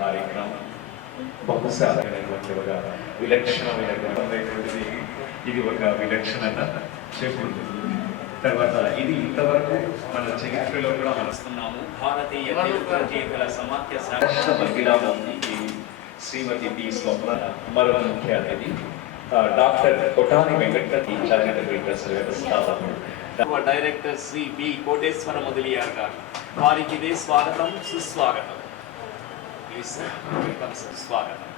కార్యక్రమం బహుశాలైనటువంటి ఒక విలక్షణమైనటువంటిది. ఇది ఒక విలక్షణత చెప్పుకుంది. తర్వాత ఇది ఇంతవరకు మన చరిత్రలో కూడా మనస్తున్నాము. భారతీయ సమాఖ్య మహిళా శ్రీమతి పి స్వప్న, మరో ముఖ్య అతిథి డాక్టర్ కొటాని వెంకటపతి, చారిటబుల్ ట్రస్ట్ వ్యవస్థాపకుడు డైరెక్టర్ శ్రీ బి కోటేశ్వర మొదలియార్ గారు. వారికి ఇదే స్వాగతం, సుస్వాగతం. స్వాగతం.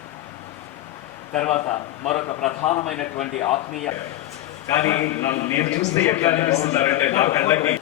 తర్వాత మరొక ప్రధానమైనటువంటి ఆత్మీయ, కానీ నేను చూస్తే ఎట్లా అనిపిస్తున్నారంటే నా కళ్ళకి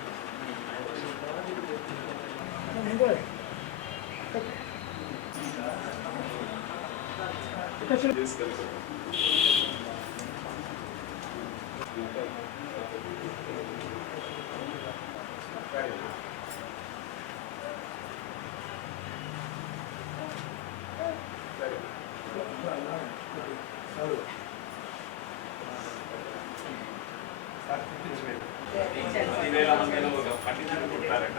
పదివేల మందిలో ఒక పండితుడు పుట్టారట,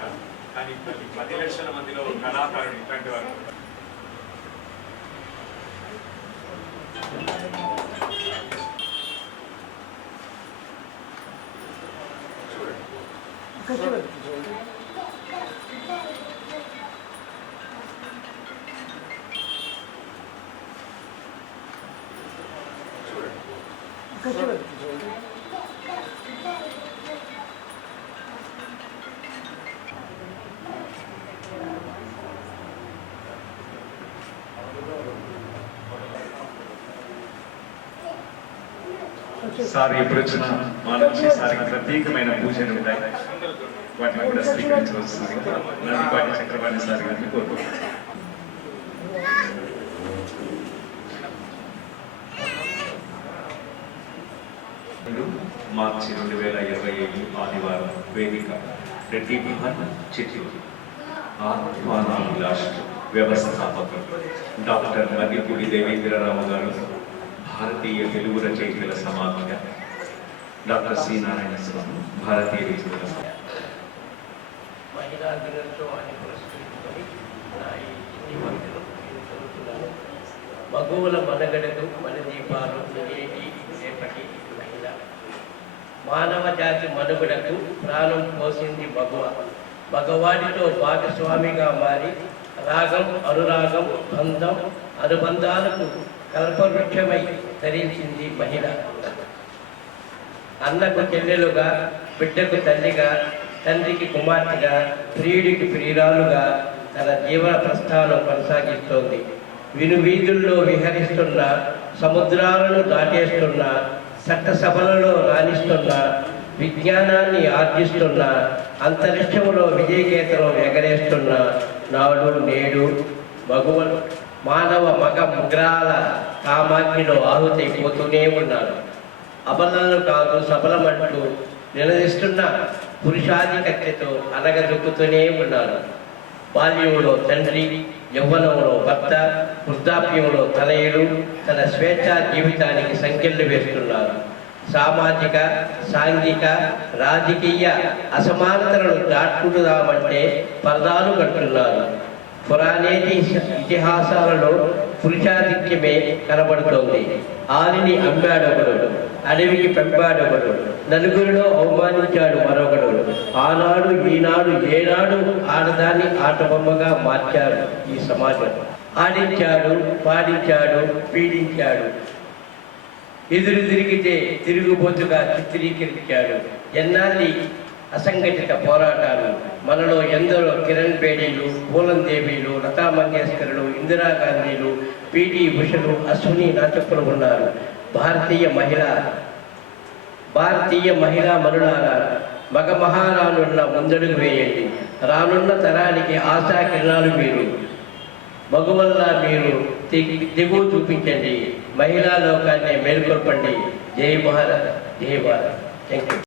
కానీ 10 లక్షల మందిలో కళాకారుడు ఇట్లాంటి వారు. సార్ ఎప్పుడు వచ్చిన మా నుంచి సారికి ప్రత్యేకమైన పూజలు ఉంటాయి. వాటిని కూడా స్వీకరించవలసింది నందిపాటి చక్రపాణి సార్ గారిని కోరుకుంటున్నాను. మార్చి 2025 ఆదివారం వేదిక రెడ్డి భవన్, చిత్తూరు. ఆహ్వానాభిలాష్ వ్యవస్థాపకులు డాక్టర్ మర్రిపూడి దేవేంద్రరావు గారు, భారతీయ తెలుగు రచయితల సమాఖ్య డాక్టర్ సి నారాయణ స్వామి, భారతీయ రచయితల సమాఖ్య. మగువుల మనగడకు మన దీపాలు నేటి రేపటి మహిళ. మానవ జాతి మనుగడకు ప్రాణం పోసింది మగువ. మగవాడితో భాగస్వామిగా మారి రాగం, అనురాగం, బంధం, అనుబంధాలకు కల్పవృక్షమై ధరించింది మహిళ. అన్నకు చెల్లెలుగా, బిడ్డకు తల్లిగా, తండ్రికి కుమార్తెగా, ప్రియుడికి ప్రియురాలుగా తన జీవన ప్రస్థానం కొనసాగిస్తోంది. వినువీధుల్లో విహరిస్తున్న, సముద్రాలను దాటేస్తున్న, చట్టసభలలో రాణిస్తున్న, విజ్ఞానాన్ని ఆర్జిస్తున్న, అంతరిక్షంలో విజయకేతనం ఎగరేస్తున్న నాడు నేడు మగువలు మానవ మగ ముగ్రాల కామాగ్నిలో ఆహుతైపోతూనే ఉన్నారు. అబలను కాదు సబలమంటూ నిలదీస్తున్న పురుషాధిక్యతతో అనగదొక్కుతూనే ఉన్నారు. బాల్యంలో తండ్రి, యవ్వనంలో భర్త, వృద్ధాప్యంలో తనయులు తన స్వేచ్ఛా జీవితానికి సంఖ్యలు వేస్తున్నారు. సామాజిక, సాంఘిక, రాజకీయ అసమానతలను దాటుకుందామంటే పరదాలు కడుతున్నారు. పురాణేతి ఇతిహాసాలలో పురుషాధిక్యమే కనబడుతోంది. ఆలిని అమ్మాడొకడు, అడవికి పెంపాడొకడు, నలుగురిలో అవమానించాడు మరొకడు. ఆనాడు ఈనాడు ఏనాడు ఆడదాన్ని ఆటబొమ్మగా మార్చాడు ఈ సమాజం. ఆడించాడు, పాడించాడు, పీడించాడు. ఎదురు తిరిగితే తిరుగుబోతుగా చిత్రీకరించాడు. ఎన్నాళ్ళి అసంఘటిత పోరాటాలు. మనలో ఎందరో కిరణ్ బేడీలు, పూలం దేవీలు, లతా మంగేష్కర్లు, ఇందిరాగాంధీలు, పిటి ఉషలు, అశ్విని నాచకులు ఉన్నారు. భారతీయ మహిళా మనులారా, మగ మహారాణున్న ముందడుగు వేయండి. రానున్న తరానికి ఆశా కిరణాలు మీరు. మగువల్లా మీరు దిగువ చూపించండి. మహిళా లోకాన్ని మేల్కొల్పండి. జై భారత్, జై భారత్. Thank you.